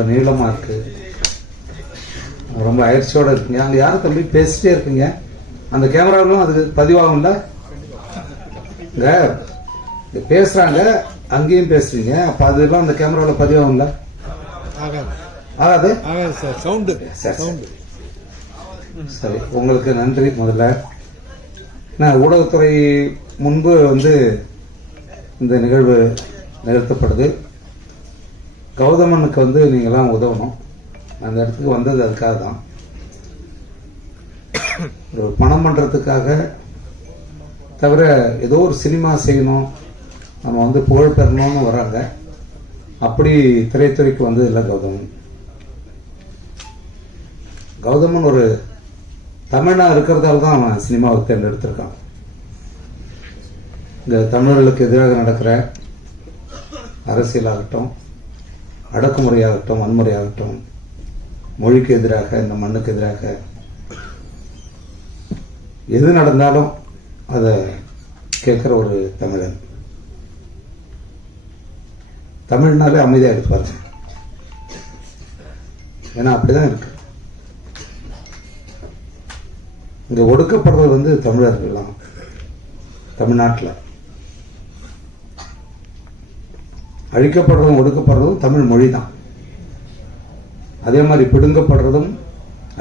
ரொம்ப நீளமா இருக்கு. ரொம்ப அயற்சியோட இருக்குங்க. அங்க யாரும் தம்பி? பேசிட்டே இருக்குங்க. அந்த கேமராவிலும் அதுக்கு பதிவாகும்ல இங்க இங்க பேசுறாங்க. அங்கேயும் பேசுறீங்க. அப்ப அதெல்லாம் அந்த கேமராவில் பதிவாகும்ல ஆகாது. ஆகாது? ஆகாது சார். சவுண்டு. சரி. சவுண்டு. சரி உங்களுக்கு நன்றி முதல்ல. நான் ஊடகத்துறை முன்பு வந்து இந்த நிகழ்வு நிகழ்த்தப்படுது. கௌதமனுக்கு வந்து நீங்களாம் உதவணும். அந்த இடத்துக்கு வந்தது அதுக்காக தான் ஒரு பணம் பண்ணுறதுக்காக தவிர ஏதோ ஒரு சினிமா செய்யணும். நம்ம வந்து புகழ் பெறணும்னு வராங்க. அப்படி திரைத்துறைக்கு வந்தது இல்லை கௌதமன். கௌதமன் ஒரு தமிழனாக இருக்கிறதால தான் அவன் சினிமாவை தேர்ந்தெடுத்திருக்கான். இந்த தமிழர்களுக்கு எதிராக நடக்கிற அரசியலாகட்டும் அடக்குமுறையாகட்டும் வன்முறையாகட்டும் மொழிக்கு எதிராக இந்த மண்ணுக்கு எதிராக எது நடந்தாலும் அதை கேட்குற ஒரு தமிழன். தமிழ்னாலே அமைதியாக இருப்பாரு ஏன்னா அப்படிதான் இருக்கு. இங்க ஒடுக்கப்படுறது வந்து தமிழர்கள் தான் தமிழ்நாட்டில். அழிக்கப்படுறதும் ஒடுக்கப்படுறதும் தமிழ் மொழி தான் அதே மாதிரி பிடுங்கப்படுறதும்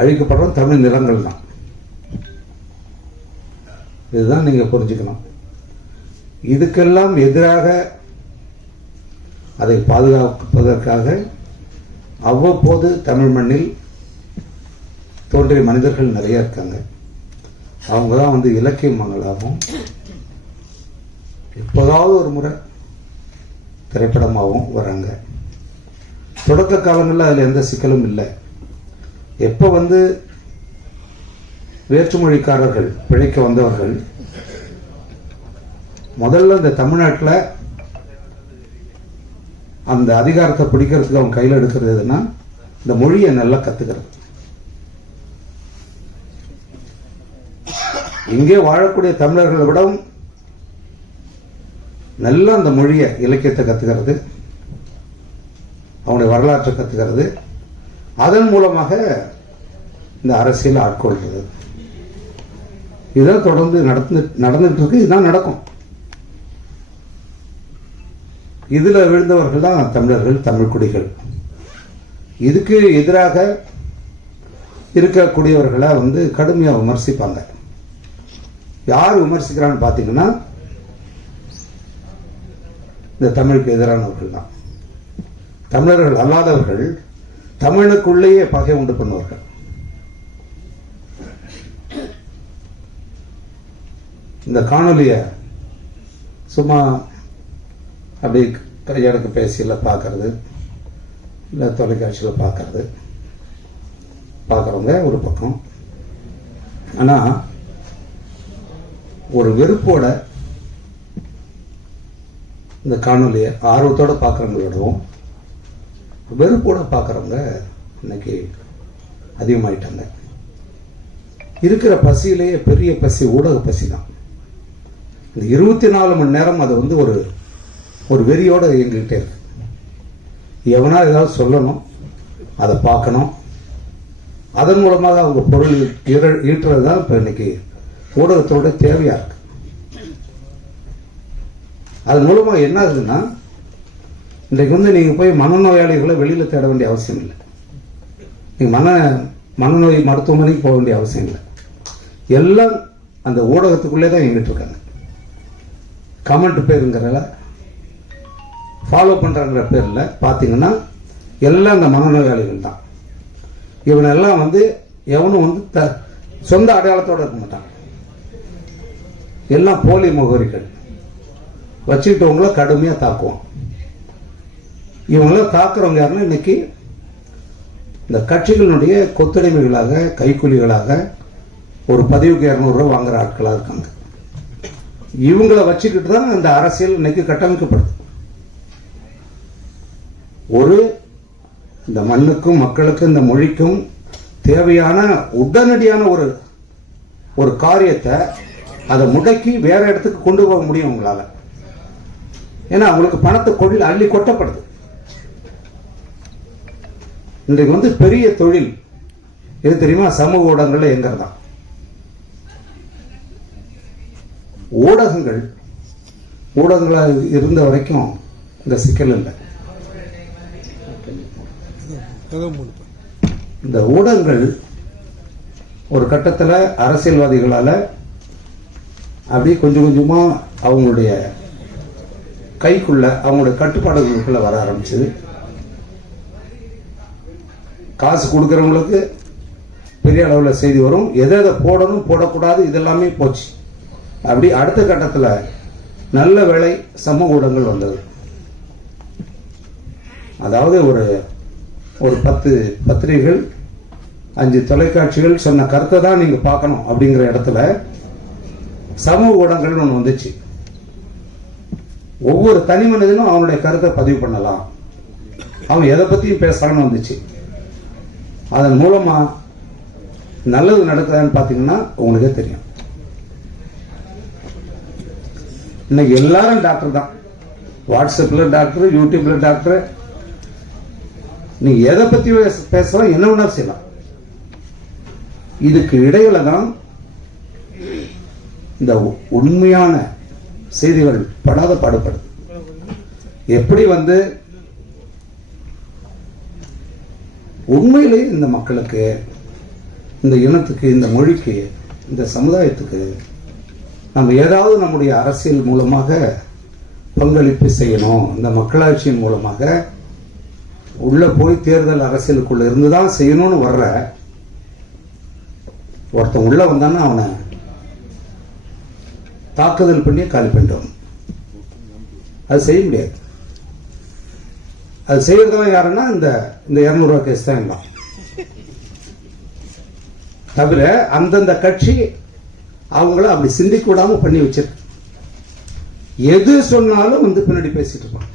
அழிக்கப்படுறதும் தமிழ் நிலங்கள் தான் இதுதான் நீங்க புரிஞ்சுக்கணும். இதுக்கெல்லாம் எதிராக அதை பாதுகாப்பதற்காக அவ்வப்போது தமிழ் மண்ணில் தோன்றிய மனிதர்கள் நிறைய இருக்காங்க. அவங்க தான் வந்து இலக்கிய மங்களாகவும் எப்போதாவது ஒரு முறை திரைப்படமாகவும் வராங்க. தொடக்க காலங்களில் அதில் எந்த சிக்கலும் இல்லை. எப்போ வந்து வேற்றுமொழிக்காரர்கள் பிழைக்க வந்தவர்கள் முதல்ல இந்த தமிழ்நாட்டில் அந்த அதிகாரத்தை பிடிக்கிறதுக்கு அவங்க கையில் எடுக்கிறது எதுன்னா இந்த மொழியை நல்லா கத்துக்கிறது. இங்கே வாழக்கூடிய தமிழர்களை விடவும் நல்லா அந்த மொழியை இலக்கியத்தை கற்றுக்கிறது அவனுடைய வரலாற்றை கற்றுக்கிறது அதன் மூலமாக இந்த அரசியல் ஆட்கொள்கிறது. இதான் தொடர்ந்து நடந்து நடந்துட்டு இருக்கு இதுதான் நடக்கும். இதில் விழுந்தவர்கள் தான் தமிழர்கள் தமிழ் குடிகள். இதுக்கு எதிராக இருக்கக்கூடியவர்களை வந்து கடுமையாக விமர்சிப்பாங்க. யார் விமர்சிக்கிறான்னு பார்த்தீங்கன்னா இந்த தமிழுக்கு எதிரானவர்கள் தான் தமிழர்கள் அல்லாதவர்கள் தமிழுக்குள்ளேயே பகை உண்டு பண்ணுவார்கள். இந்த காணொலிய சும்மா அப்படி கையடக்கு பேசியில் பார்க்கறது இல்லை தொலைக்காட்சியில் பார்க்கறது பார்க்குறவங்க ஒரு பக்கம். ஆனால் ஒரு வெறுப்போட இந்த காணொலியை ஆர்வத்தோட பார்க்குறவங்களோடவும் வெறுப்போட பார்க்குறவங்க இன்னைக்கு அதிகமாயிட்டாங்க. இருக்கிற பசியிலேயே பெரிய பசி ஊடக பசி தான் இந்த இருபத்தி நாலு மணி நேரம் அது வந்து ஒரு ஒரு வெறியோடு இயங்கிக்கிட்டே இருக்கு. எவனா ஏதாவது சொல்லணும் அதை பார்க்கணும். அதன் மூலமாக அவங்க பொருள் ஈர- ஈட்டுறது தான் இப்போ இன்னைக்கு ஊடகத்தோட தேவையா இருக்கு. அது மூலமாக என்ன ஆகுதுன்னா இன்றைக்கு வந்து நீங்கள் போய் மனநோயாளிகளை வெளியில் தேட வேண்டிய அவசியம் இல்லை. நீங்கள் மன மனநோய் மருத்துவமனைக்கு போக வேண்டிய அவசியம் இல்லை. எல்லாம் அந்த ஊடகத்துக்குள்ளே தான் இயங்கிட்டு இருக்காங்க. கமெண்ட் பேருங்கிறல ஃபாலோ பண்ணுறாங்கிற பேரில் பார்த்தீங்கன்னா எல்லாம் இந்த மனநோயாளிகள் தான். இவனெல்லாம் வந்து எவனும் வந்து த சொந்த அடையாளத்தோட இருக்க மாட்டான். எல்லாம் போலி முகவரிகள். வச்சுக்கிட்டவங்கள கடுமையா தாக்குவோம் இவங்கள தாக்குறவங்க யாருன்னா இன்னைக்கு இந்த கட்சிகளினுடைய கொத்தடிமைகளாக கைக்கூலிகளாக ஒரு பதிவுக்கு இரநூறுவா வாங்குற ஆட்களா இருக்காங்க. இவங்கள வச்சுக்கிட்டு தான் இந்த அரசியல் இன்னைக்கு கட்டமைக்கப்படுது. ஒரு இந்த மண்ணுக்கும் மக்களுக்கும் இந்த மொழிக்கும் தேவையான உடனடியான ஒரு ஒரு காரியத்தை அதை முடக்கி வேற இடத்துக்கு கொண்டு போக முடியும் உங்களால். ஏன்னா அவங்களுக்கு பணத்தை கொள்ள அள்ளி கொட்டப்படுது. இன்றைக்கு வந்து பெரிய தொழில் இது தெரியுமா? சமூக ஊடகங்கள்ல எங்கிறது தான் ஊடகங்கள் ஊடகங்களாக இருந்த வரைக்கும் இந்த சிக்கல் இல்லை. இந்த ஊடகங்கள் ஒரு கட்டத்தில் அரசியல்வாதிகளால் அப்படியே கொஞ்சம் கொஞ்சமாக அவங்களுடைய கைக்குள்ள அவங்களோட கட்டுப்பாடுகளுக்குள்ள வர ஆரம்பிச்சது. காசு கொடுக்குறவங்களுக்கு பெரிய அளவில் செய்தி வரும். எதை எதை போடணும் போடக்கூடாது இதெல்லாமே போச்சு. அப்படி அடுத்த கட்டத்தில் நல்ல வேலை சமூக ஊடகங்கள் வந்தது. அதாவது ஒரு ஒரு பத்து பத்திரிகைகள் அஞ்சு தொலைக்காட்சிகள் சொன்ன கருத்தை தான் நீங்கள் பார்க்கணும் அப்படிங்கிற இடத்துல சமூக ஊடகங்கள்னு ஒன்று வந்துச்சு. ஒவ்வொரு தனி மனிதனும் அவனுடைய கருத்தை பதிவு பண்ணலாம். அவன் எதை பத்தியும் பேசலாம்னு வந்துச்சு. அதன் மூலமா நல்லது நடக்குதான்னு பார்த்தீங்கன்னா உங்களுக்கே தெரியும். இன்னைக்கு எல்லாரும் டாக்டர் தான். வாட்ஸ்அப்ல டாக்டர் யூடியூப்ல டாக்டர் நீ எதை பத்தி பேசலாம் என்ன வேணாலும் செய்யலாம். இதுக்கு இடையில தான் இந்த உண்மையான செய்திகள் படாத பாடுபடுது. எப்படி வந்து உண்மையிலேயே இந்த மக்களுக்கு இந்த இனத்துக்கு இந்த மொழிக்கு இந்த சமுதாயத்துக்கு நம்ம ஏதாவது நம்முடைய அரசியல் மூலமாக பங்களிப்பு செய்யணும். இந்த மக்களாட்சியின் மூலமாக உள்ள போய் தேர்தல் அரசியலுக்குள்ள இருந்து தான் செய்யணும்னு வர்ற ஒருத்தன் உள்ள வந்தான்னா அவனை தாக்குதல் பண்ணி காலி பண்ணிட்டோம். அது செய்ய முடியாது. அது செய்யறதெல்லாம் யாருன்னா இந்த இந்த இரநூறுவா கேஸ் தான் எல்லாம். தவிர அந்தந்த கட்சி அவங்கள அப்படி சிந்திக்க விடாம பண்ணி வச்சிருக்கு எது சொன்னாலும் வந்து பின்னாடி பேசிட்டு இருப்பான்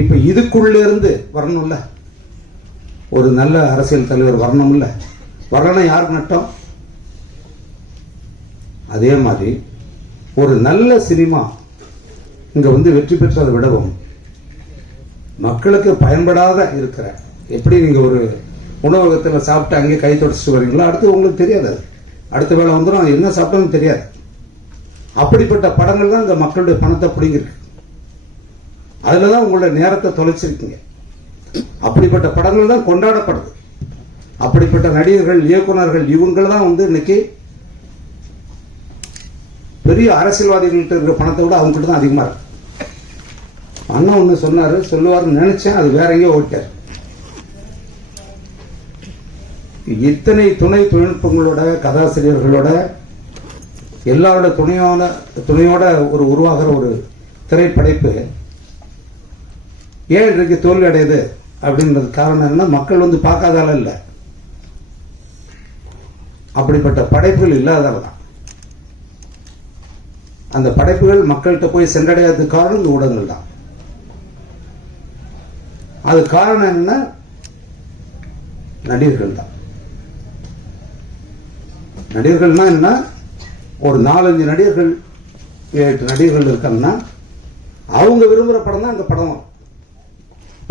இப்ப இதுக்குள்ள இருந்து வரணும்ல. ஒரு நல்ல அரசியல் தலைவர் வரணும்ல. வரணும் யாருக்கு நட்டம்? அதே மாதிரி ஒரு நல்ல சினிமா இங்கே வந்து வெற்றி பெற்றதை விடவும் மக்களுக்கு பயன்படாத இருக்கிற எப்படி நீங்கள் ஒரு உணவகத்தில் சாப்பிட்டு அங்கே கை தொடச்சிட்டு வரீங்களோ அடுத்து உங்களுக்கு தெரியாது. அது அடுத்த வேளை வந்துடும் என்ன சாப்பிட்டோம்னு தெரியாது. அப்படிப்பட்ட படங்கள் தான் இந்த மக்களுடைய பணத்தை பிடிங்கிருக்கு அதில் தான் உங்களோட நேரத்தை தொலைச்சிருக்கீங்க. அப்படிப்பட்ட படங்கள் தான் கொண்டாடப்படுது. அப்படிப்பட்ட நடிகர்கள் இயக்குனர்கள் இவங்க தான் வந்து இன்னைக்கு பெரிய அரசியல்வாதிகள்கிட்ட இருக்கிற பணத்தை விட அவங்ககிட்ட தான் அதிகமாக இருக்கு. அண்ணன் ஒன்று சொன்னாரு சொல்லுவாருன்னு நினைச்சேன் அது வேற எங்கேயோ ஓட்டார் இத்தனை துணை தொழில்நுட்பங்களோட கதாசிரியர்களோட எல்லாரோட துணையோட துணையோட ஒரு உருவாகிற ஒரு திரைப்படைப்பு ஏன் இன்றைக்கு தோல்வி அடையுது அப்படின்றது காரணம் என்ன மக்கள் வந்து பார்க்காதால இல்லை. அப்படிப்பட்ட படைப்புகள் இல்லாதால தான். அந்த படைப்புகள் மக்கள்கிட்ட போய் சென்றடையாததுக்கு காரணம் இந்த ஊடகங்கள் தான். அது காரணம் என்ன? நடிகர்கள் தான். நடிகர்கள்னா என்ன? ஒரு நாலஞ்சு நடிகர்கள் எட்டு நடிகர்கள் இருக்காங்கன்னா அவங்க விரும்புகிற படம் தான் அந்த படம்.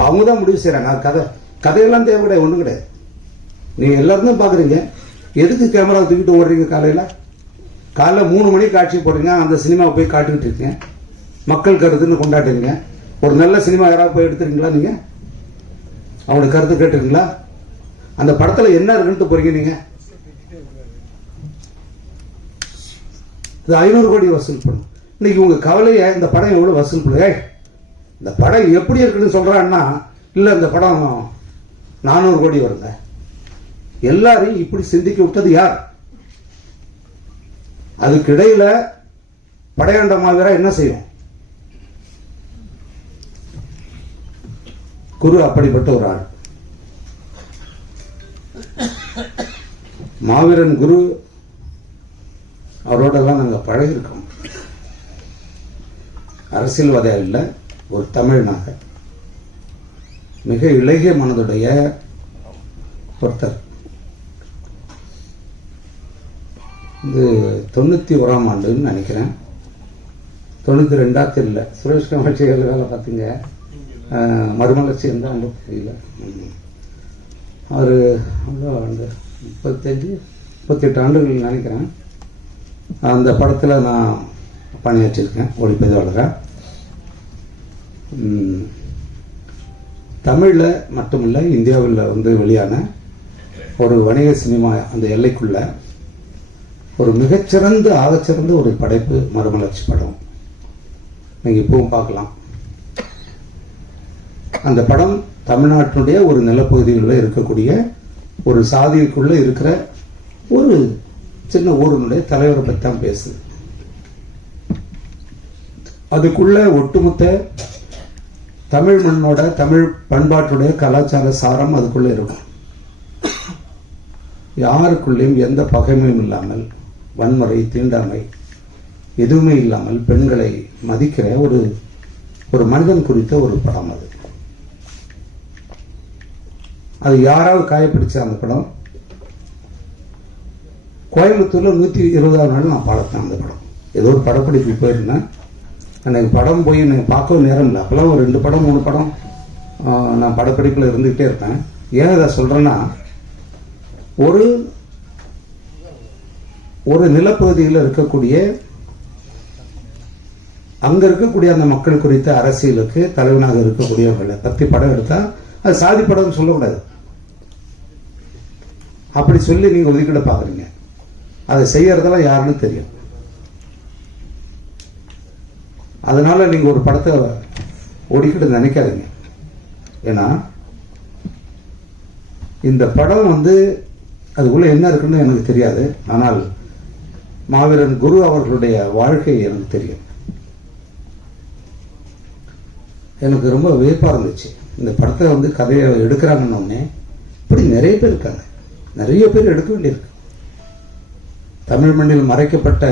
அவங்க தான் முடிவு செய்கிறாங்க கதை. கதையெல்லாம் தேவை கிடையாது ஒன்றும் கிடையாது. நீங்கள் எல்லாருந்தான் பார்க்குறீங்க. எதுக்கு கேமரா தூக்கிட்டு ஓடுறீங்க காலையில்? காலைல மூணு மணிக்கு காட்சி போடுறீங்க அந்த சினிமாவை போய் காட்டிக்கிட்டு இருக்கேன். மக்கள் கருத்துன்னு கொண்டாடுறீங்க. ஒரு நல்ல சினிமா யாராவது போய் எடுத்துறீங்களா நீங்கள் அவங்களோட கருத்து கேட்டுருங்களா அந்த படத்தில் என்ன இருக்குன்ட்டு போறீங்க நீங்கள் இது ஐநூறு கோடி வசூல் பண்ணும் இன்னைக்கு உங்கள் கவலையை இந்த படம் எவ்வளோ வசூல் பண்ணுங்க இந்த படம் எப்படி இருக்குன்னு சொல்கிறான்னா இல்லை இந்த படம் நானூறு கோடி வருங்க. எல்லாரையும் இப்படி சிந்திக்க விட்டது யார்? அதுக்கிடையில் படையாண்ட மாவீரா என்ன செய்யும்? குரு அப்படிப்பட்ட ஒரு ஆள். மாவீரன் குரு அவரோடெல்லாம் நாங்கள் பழகிருக்கோம் அரசியல்வாதியா இல்லை ஒரு தமிழ்நாக மிக இளகிய மனதுடைய ஒருத்தர். இது தொண்ணூற்றி ஓராம் ஆண்டுன்னு நினைக்கிறேன். தொண்ணூற்றி ரெண்டா தெரியல சுரேஷ் கமாட்சிகள் வேலை பார்த்தீங்க. மறுமலர்ச்சி எந்த ஆண்டு தெரியல. அவர் அவ்வளோ ஆண்டு? முப்பத்தஞ்சு? முப்பத்தெட்டு ஆண்டுகள் நினைக்கிறேன். அந்த படத்தில் நான் பணியாற்றியிருக்கேன் ஒளிப்பதிவாளராக தமிழில் மட்டுமில்லை இந்தியாவில் வந்து வெளியான ஒரு வணிக சினிமா அந்த எல்லைக்குள்ளே ஒரு மிகச்சிறந்த ஆகச்சிறந்த ஒரு படைப்பு மறுமலர்ச்சி படம். நீங்கள் இப்பவும் பார்க்கலாம். அந்த படம் தமிழ்நாட்டினுடைய ஒரு நிலப்பகுதிகளில் இருக்கக்கூடிய ஒரு சாதிக்குள்ள இருக்கிற ஒரு சின்ன ஊரினுடைய தலைவரை பற்றி தான் பேசுது. அதுக்குள்ள ஒட்டுமொத்த தமிழ் மண்ணோட தமிழ் பண்பாட்டுடைய கலாச்சார சாரம் அதுக்குள்ளே இருக்கும். யாருக்குள்ளேயும் எந்த பகைமையும் இல்லாமல் வன்முறை தீண்டாமை எதுவுமே இல்லாமல் பெண்களை மதிக்கிற ஒரு ஒரு மனிதன் குறித்த ஒரு படம் அது. அது யாராவது காயப்பிடிச்ச அந்த படம்? கோயம்புத்தூர்ல நூற்றி இருபதாவது நாள் நான் பார்த்தேன் அந்த படம். ஏதோ ஒரு படப்பிடிப்பு போயிருந்தேன். எனக்கு படம் போய் எனக்கு பார்க்கவும் நேரம் இல்லை. அப்போல்லாம் ஒரு ரெண்டு படம் மூணு படம் ஆஹ், நான் படப்பிடிப்பில் இருந்துகிட்டே இருப்பேன். ஏன் இதை சொல்கிறேன்னா ஒரு ஒரு நிலப்பகுதியில் இருக்கக்கூடிய அங்க இருக்கக்கூடிய அந்த மக்கள் குறித்த அரசியலுக்கு தலைவனாக இருக்கக்கூடியவர்களை பத்தி படம் எடுத்தா அது சாதி படம்னு சொல்லக்கூடாது. அப்படி சொல்லி நீங்க ஒதுக்கிட பாக்குறீங்க அதை செய்யறதெல்லாம் யாருன்னு தெரியும். அதனால நீங்க ஒரு படத்தை ஒதுக்கிட்டு நினைக்காதீங்க. ஏன்னா இந்த படம் வந்து அதுக்குள்ள என்ன இருக்குன்னு எனக்கு தெரியாது. ஆனால் மாவீரன் குரு அவர்களுடைய வாழ்க்கை எனக்கு தெரியும். எனக்கு ரொம்ப வியப்பாக இருந்துச்சு. இந்த படத்தை வந்து கதையை எடுக்கிறாங்கன்னு இப்படி நிறைய பேர் இருக்காங்க. நிறைய பேர் எடுக்க வேண்டியிருக்கு. தமிழ் மண்ணில் மறைக்கப்பட்ட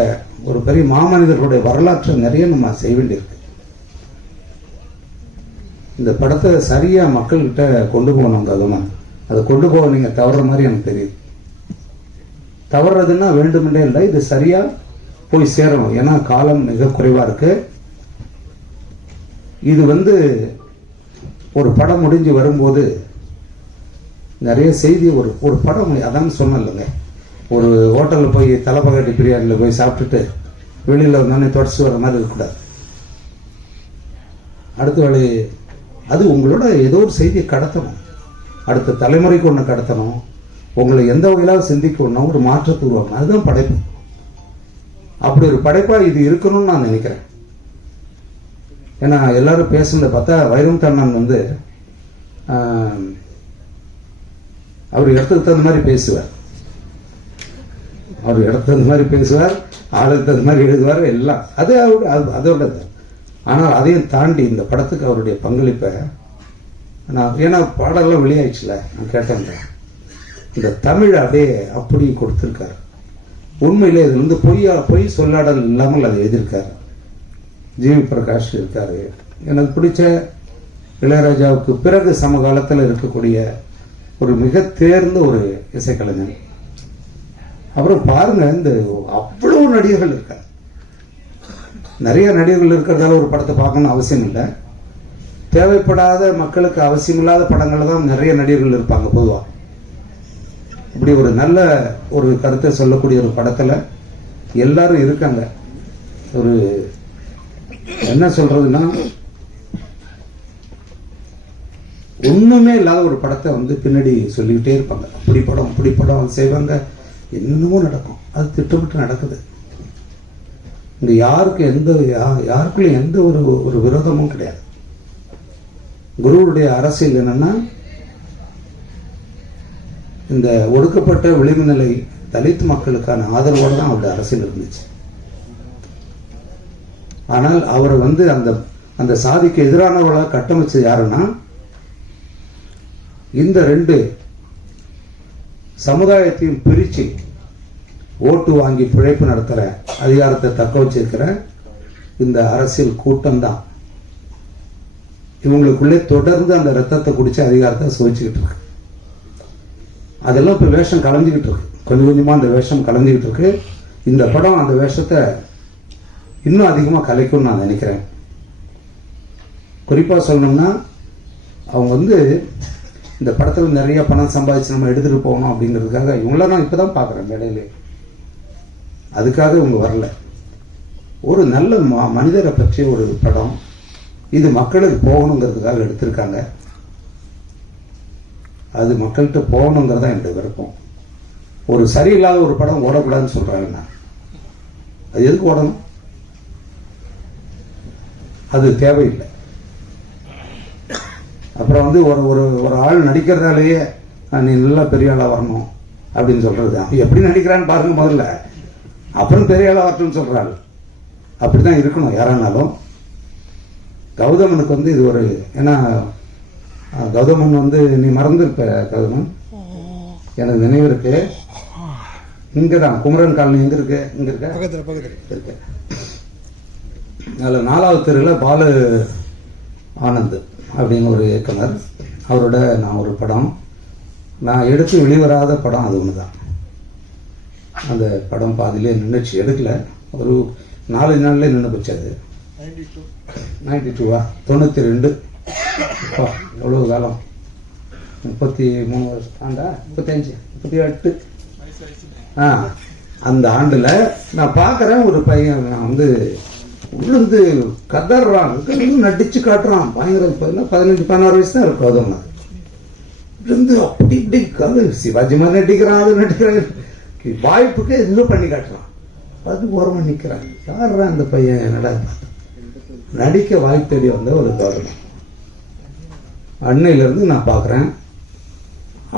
ஒரு பெரிய மாமனிதர்களுடைய வரலாற்றை நிறைய நம்ம செய்ய வேண்டியிருக்கு. இந்த படத்தை சரியாக மக்கள்கிட்ட கொண்டு போகணும் கதவன் அதை கொண்டு போக நீங்கள் தவற மாதிரி எனக்கு தெரியுது. தவறுறதுன்னா வேண்டுமென்றே இல்லை இது சரியா போய் சேரணும். ஏன்னா காலம் மிக குறைவா இருக்கு. இது வந்து ஒரு படம் முடிஞ்சு வரும்போது நிறைய செய்தி ஒரு ஒரு படம் அதான் சொன்னேன்லங்க. ஒரு ஹோட்டலில் போய் தலைப்பகட்டி பிரியாணியில் போய் சாப்பிட்டுட்டு வெளியில் வந்தோடனே தொடச்சி வர மாதிரி இருக்கக்கூடாது. அடுத்த வேலை அது உங்களோட ஏதோ ஒரு செய்தியை கடத்தணும். அடுத்த தலைமுறைக்கு ஒன்று கடத்தணும். உங்களை எந்த வகையிலாவது சிந்திக்கணும்னா ஒரு மாற்றத்தை உருவாக்கணும். அதுதான் படைப்பு. அப்படி ஒரு படைப்பா இது இருக்கணும்னு நான் நினைக்கிறேன். ஏன்னா எல்லாரும் பேசுனதை பார்த்தா வைரம் தண்ணன் வந்து அவர் இடத்துக்கு தகுந்த மாதிரி பேசுவார். அவர் இடத்துக்கு தகுந்த மாதிரி பேசுவார் ஆளுக்கு தகுந்த மாதிரி எழுதுவார் எல்லாம். அது அவரு அது- அதோட ஆனால் அதையும் தாண்டி இந்த படத்துக்கு அவருடைய பங்களிப்பை நான் ஏன்னா பாடலாம் வெளியாயிடுச்சுல நான் கேட்டேன். இந்த தமிழ் அப்படியே அப்படி கொடுத்துருக்காரு. உண்மையிலே இதுல வந்து பொய்யா பொய் சொல்லாடல் இல்லாமல் அதை எழுதியிருக்காரு. ஜிவி பிரகாஷ் இருக்காரு. எனக்கு பிடிச்ச இளையராஜாவுக்கு பிறகு சமகாலத்தில் இருக்கக்கூடிய ஒரு மிக தேர்ந்த ஒரு இசைக்கலைஞன் அப்புறம் பாருங்க இந்த அவ்வளவு நடிகர்கள் இருக்கார். நிறைய நடிகர்கள் இருக்கிறதால ஒரு படத்தை பார்க்கணும்னு அவசியம் இல்லை. தேவைப்படாத மக்களுக்கு அவசியமில்லாத படங்கள் தான் நிறைய நடிகர்கள் இருப்பாங்க பொதுவாக இப்படி ஒரு நல்ல ஒரு கருத்தை சொல்லக்கூடிய ஒரு படத்துல எல்லாரும் இருக்காங்க. ஒரு என்ன சொல்றதுன்னா ஒண்ணுமே இல்லாத ஒரு படத்தை வந்து பின்னாடி சொல்லிக்கிட்டே இருப்பாங்க. அப்படி படம் அப்படி படம் செய்வாங்க. என்னமோ நடக்கும். அது திட்டமிட்டு நடக்குது. இங்க யாருக்கு எந்த யா- எந்த ஒரு ஒரு விரோதமும் கிடையாது. குருவுடைய அரசியல் என்னன்னா இந்த ஒடுக்கப்பட்ட விளிம்பு நிலை தலித் மக்களுக்கான ஆதரவோடு தான் அவருடைய அரசியல் இருந்துச்சு. ஆனால் அவர் வந்து அந்த அந்த சாதிக்கு எதிரானவர்களாக கட்டமைச்சது யாருன்னா இந்த ரெண்டு சமுதாயத்தையும் பிரிச்சு ஓட்டு வாங்கி பிழைப்பு நடத்துற அதிகாரத்தை தக்க வச்சிருக்கிற இந்த அரசியல் கூட்டம் தான். இவங்களுக்குள்ளே தொடர்ந்து அந்த ரத்தத்தை குடிச்சு அதிகாரத்தை சுவைச்சுக்கிட்டு இருக்கு. அதெல்லாம் இப்போ வேஷம் கலந்துக்கிட்டு இருக்கு. கொஞ்சம் கொஞ்சமாக அந்த வேஷம் கலந்துக்கிட்டு இருக்கு. இந்த படம் அந்த வேஷத்தை இன்னும் அதிகமாக கலைக்கும்னு நான் நினைக்கிறேன். குறிப்பாக சொல்லணும்னா அவங்க வந்து இந்த படத்தில் நிறைய பணம் சம்பாதிச்சு நம்ம எடுத்துகிட்டு போகணும் அப்படிங்கிறதுக்காக இவங்கள நான் இப்போ தான் பார்க்குறேன் மேடையிலே. அதுக்காக இவங்க வரல. ஒரு நல்ல ம மனிதரை பற்றிய ஒரு படம் இது மக்களுக்கு போகணுங்கிறதுக்காக எடுத்திருக்காங்க. அது மக்கள்கிட்ட போகணுங்கிறது தான் என்னுடைய விருப்பம். ஒரு சரியில்லாத ஒரு படம் ஓடக்கூடாதுன்னு சொல்கிறாங்கண்ணா அது எதுக்கு ஓடணும்? அது தேவையில்லை. அப்புறம் வந்து ஒரு ஒரு ஒரு ஆள் நடிக்கிறதாலேயே நீ நல்லா பெரிய ஆளாக வரணும் அப்படின்னு சொல்கிறது அவன் எப்படி நடிக்கிறான்னு பாருங்க முதல்ல. அப்புறம் பெரிய ஆளாக வரட்டும்னு சொல்கிறாள் அப்படி தான் இருக்கணும். யாரானாலும். கௌதமனுக்கு வந்து இது ஒரு ஏன்னா கௌதமன் வந்து நீ மறந்துருப்ப கௌதமன். எனக்கு நினைவு இருக்கு. இங்கே தான் குமரன் காலனி எங்கே இருக்கு? இங்கே இருக்க? பக்கத்தில் பக்கத்தில். இருக்கு. அதில் நாலாவது தெருவில் பாலு ஆனந்த் அப்படின்னு ஒரு இயக்குனர். அவரோட நான் ஒரு படம். நான் எடுத்து வெளிவராத படம் அது ஒன்று தான் அந்த படம் பாதியிலே நின்றுச்சு. எடுக்கல. ஒரு நாலு நாள்லேயே நின்று போச்சு அது. நைன்டி டூவா? தொண்ணூற்றி ரெண்டு. எவ்வளோ காலம் முப்பத்தி மூணு வருஷம் ஆண்டா? முப்பத்தஞ்சு முப்பத்தி எட்டு. ஆ அந்த ஆண்டில் நான் பார்க்குறேன் ஒரு பையன் நான் வந்து விழுந்து கதறான் நடிச்சு காட்டுறான். பயங்கர பதினஞ்சு பதினாறு வயசு தான் இருக்கும் அதுவும். விழுந்து அப்படி இப்படி கதை சிவாஜி மாதிரி நடிக்கிறான் அது நடிக்கிறான். வாய்ப்புக்கு இன்னும் பண்ணி காட்டுறான். அது ஓரமாக நிற்கிறான் யாரா அந்த பையன்? என்னடா நடிக்க வாய்ப்பு தேடி வந்த ஒரு கௌரவம் அன்னையிலேருந்து நான் பார்க்குறேன்.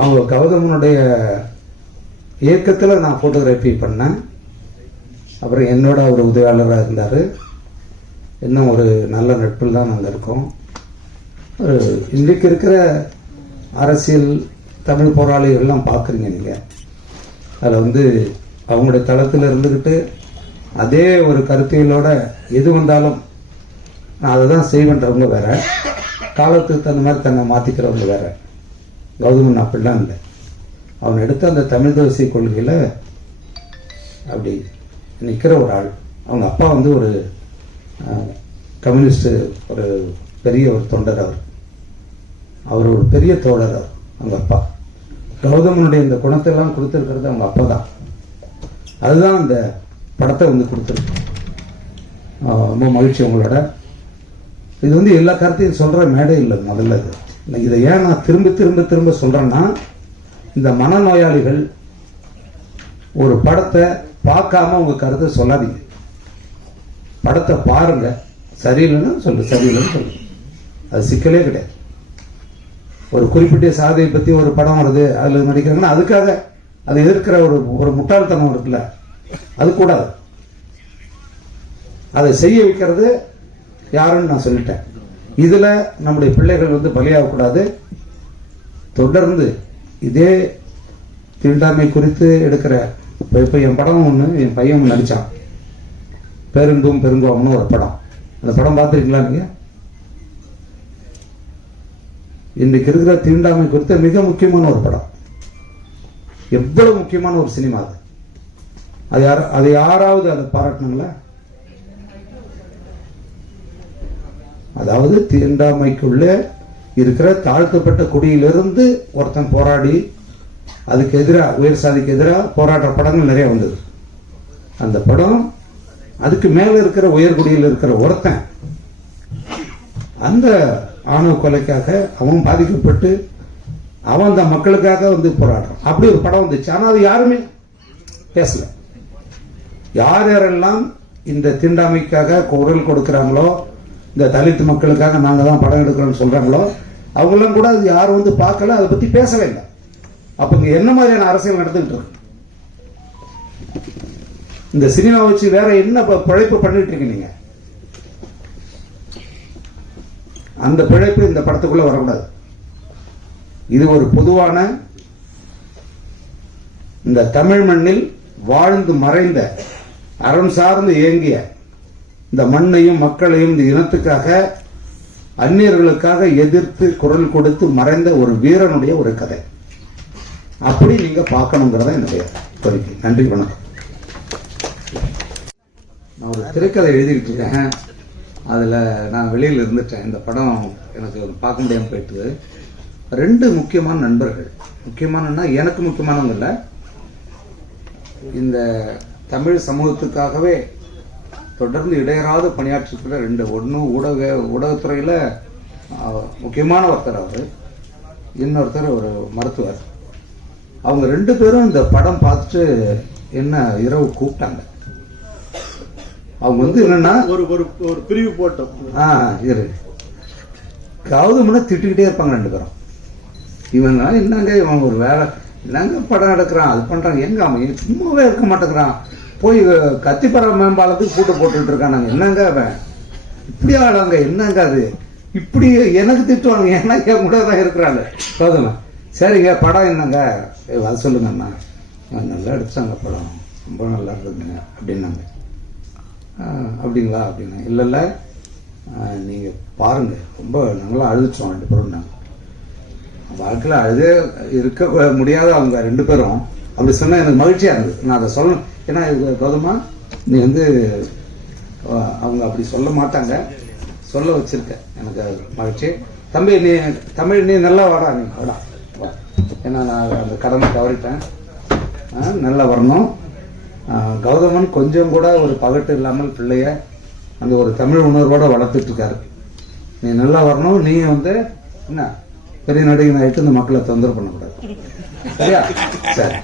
அவங்க கௌதமனுடைய இயக்கத்தில் நான் ஃபோட்டோகிராஃபி பண்ணேன். அப்புறம் என்னோட ஒரு உதவியாளராக இருந்தார். இன்னும் ஒரு நல்ல நட்பில் தான் நாங்கள் இருக்கோம். ஒரு இன்றைக்கு இருக்கிற அரசியல் தமிழ் போராளிகள்லாம் பார்க்குறீங்க நீங்கள் அதில் வந்து அவங்களுடைய தளத்தில் இருந்துக்கிட்டு அதே ஒரு கருத்தியலோட எது வந்தாலும் நான் அதை தான் செய்வேன்றவங்க வேறு. காலத்துக்கு தகுந்த மாதிரி தன்னை மாற்றிக்கிறவங்க வேற. கௌதமன் அப்படிலாம் இல்லை. அவன் எடுத்த அந்த தமிழ் தேசிய கொள்கையில் அப்படி நிற்கிற ஒரு ஆள். அவங்க அப்பா வந்து ஒரு கம்யூனிஸ்ட்டு ஒரு பெரிய ஒரு தொண்டர் அவர். அவர் ஒரு பெரிய தோழர் அவர் அவங்க அப்பா. கௌதமனுடைய இந்த குணத்தெல்லாம் கொடுத்துருக்கிறது அவங்க அப்பா தான். அதுதான் அந்த படத்தை வந்து கொடுத்துருக்கு. ரொம்ப மகிழ்ச்சி உங்களோட. இது வந்து எல்லா கருத்தையும் சொல்கிற மேடை இல்லை முதல்ல இது. இதை ஏன் நான் திரும்ப திரும்ப திரும்ப சொல்கிறேன்னா இந்த மனநோயாளிகள் ஒரு படத்தை பார்க்காம உங்கள் கருத்தை சொல்லாதீங்க. படத்தை பாருங்க. சரியில்லைன்னு சொல்லு சரியில்லைன்னு சொல்லு. அது சிக்கலே கிடையாது. ஒரு குறிப்பிட்ட சாதியை பற்றி ஒரு படம் வருது அதில் நடிக்கிறாங்கன்னா அதுக்காக அதை எதிர்க்கிற ஒரு ஒரு முட்டாள்தனம் இருக்குல்ல அது கூடாது. அதை செய்ய வைக்கிறது யாருன்னு நான் சொல்லிட்டேன். இதில் நம்முடைய பிள்ளைகள் வந்து பலியாகக்கூடாது. தொடர்ந்து இதே தீண்டாமை குறித்து எடுக்கிற இப்போ இப்போ என் படம் ஒன்று என் பையன் நடித்தான் பெருந்தும் பெருங்கோம்னு ஒரு படம். அந்த படம் பார்த்துருக்கீங்களா நீங்கள் இன்றைக்கு இருக்கிற தீண்டாமை குறித்த மிக முக்கியமான ஒரு படம். எவ்வளவு முக்கியமான ஒரு சினிமா அது. அது யார் அதை யாராவது அதை பாராட்டணுங்களா? அதாவது தீண்டாமைக்குள்ள இருக்கிற தாழ்த்தப்பட்ட குடியிலிருந்து ஒருத்தன் போராடி அதுக்கு எதிராக உயர் சாதிக்கு எதிராக போராடுற படங்கள் நிறைய வந்தது. அந்த படம் அதுக்கு மேல இருக்கிற உயர்குடியில் இருக்கிற ஒருத்தன் அந்த ஆணவ கொலைக்காக அவன் பாதிக்கப்பட்டு அவன் அந்த மக்களுக்காக வந்து போராடுறான். அப்படி ஒரு படம் வந்துச்சு. ஆனால் அது யாருமே பேசல. யார் யாரெல்லாம் இந்த தீண்டாமைக்காக குரல் கொடுக்குறாங்களோ இந்த தலித் மக்களுக்காக நாங்கள் தான் படம் எடுக்கிறோம்னு சொல்றாங்களோ அவங்களாம் கூட அது யாரும் வந்து பார்க்கல அதை பத்தி பேசவே இல்லை. அப்போ இங்கே என்ன மாதிரியான அரசியல் நடந்துகிட்டு இருக்கு? இந்த சினிமா வச்சு வேற என்ன ப- பிழைப்பு பண்ணிட்டு இருக்கீங்க நீங்கள் அந்த பிழைப்பு இந்த படத்துக்குள்ள வரக்கூடாது. இது ஒரு பொதுவான இந்த தமிழ் மண்ணில் வாழ்ந்து மறைந்த அறம் சார்ந்து இயங்கிய இந்த மண்ணையும் மக்களையும் இந்த இனத்துக்காக அந்நியர்களுக்காக எதிர்த்து குரல் கொடுத்து மறைந்த ஒரு வீரனுடைய ஒரு கதை. அப்படி நீங்க பார்க்கணுங்கிறத என்னுடைய கோரிக்கை. நன்றி வணக்கம். நான் ஒரு திரைக்கதை எழுதிக்கிட்டு இருக்கேன் அதில் நான் வெளியில் இருந்துட்டேன். இந்த படம் எனக்கு பார்க்க முடியாமல் போயிட்டு ரெண்டு முக்கியமான நண்பர்கள். முக்கியமானன்னா எனக்கு முக்கியமானவங்க இல்லை. இந்த தமிழ் சமூகத்துக்காகவே தொடர்ந்து இடையறாத பணியாற்றிருக்கிற ரெண்டு ஒன்று ஊடக ஊடகத்துறையில் முக்கியமான ஒருத்தர் அவர். இன்னொருத்தர் ஒரு மருத்துவர். அவங்க ரெண்டு பேரும் இந்த படம் பார்த்துட்டு என்ன இரவு கூப்பிட்டாங்க. அவங்க வந்து என்னன்னா ஒரு ஒரு ஒரு பிரிவு போட்டோம். ஆ இரு. கௌதமனை திட்டிக்கிட்டே இருப்பாங்க ரெண்டு பேரும். இவன் என்னங்க இவன் ஒரு வேலை என்னங்க படம் எடுக்கிறான் அது பண்றாங்க எங்க அவன்? சும்மாவே இருக்க மாட்டேங்கிறான். போய் கத்திப்பற மேம்பாலத்துக்கு கூட்ட போட்டுட்டு இருக்கானாங்க. என்னங்க அவன்? இப்படி ஆடாங்க என்னங்க அது? இப்படி எனக்கு திட்டுவாங்க ஏன்னா என் கூட தான் இருக்கிறாங்க. கௌதமன் சரிங்க படம் என்னங்க? வர சொல்லுங்க அண்ணா. நல்லா எடுத்தாங்க படம். ரொம்ப நல்லா இருக்குதுங்க அப்படின்னாங்க. அப்படிங்களா அப்படின்னா. இல்லை இல்லை. நீங்கள் பாருங்கள் ரொம்ப நாங்களாம் அழுதுச்சோம் ரெண்டு பேரும் நாங்கள் வாழ்க்கையில் அழுதே இருக்க முடியாத அவங்க ரெண்டு பேரும். அப்படி சொன்னால் எனக்கு மகிழ்ச்சியாக இருந்தது. நான் அதை சொல்லணும். ஏன்னா கௌதமா நீ வந்து அவங்க அப்படி சொல்ல மாட்டாங்க. சொல்ல வச்சிருக்க. எனக்கு மகிழ்ச்சி. தம்பி நீ தமிழ் நீ நல்லா வாடா நீ வாடா. வா. ஏன்னா நான் அந்த கடமை தவறிட்டேன். நல்லா வரணும். கௌதமன் கொஞ்சம் கூட ஒரு பகட்டு இல்லாமல் பிள்ளைய அந்த ஒரு தமிழ் உணர்வோடு வளர்த்துட்ருக்காரு நீ நல்லா வரணும். நீ வந்து என்ன பெரிய நடிகன் ஆகிட்டு இந்த மக்களை தொந்தரவு பண்ணக்கூடாது. சரியா? சரி.